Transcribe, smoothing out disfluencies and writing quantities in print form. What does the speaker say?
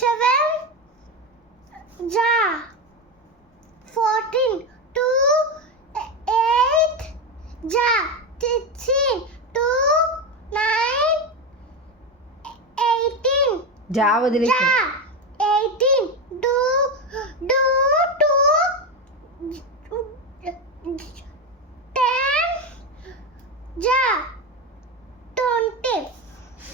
7 ja 14 2 8 ja 16 2 9 18 జా వదిలేసి ja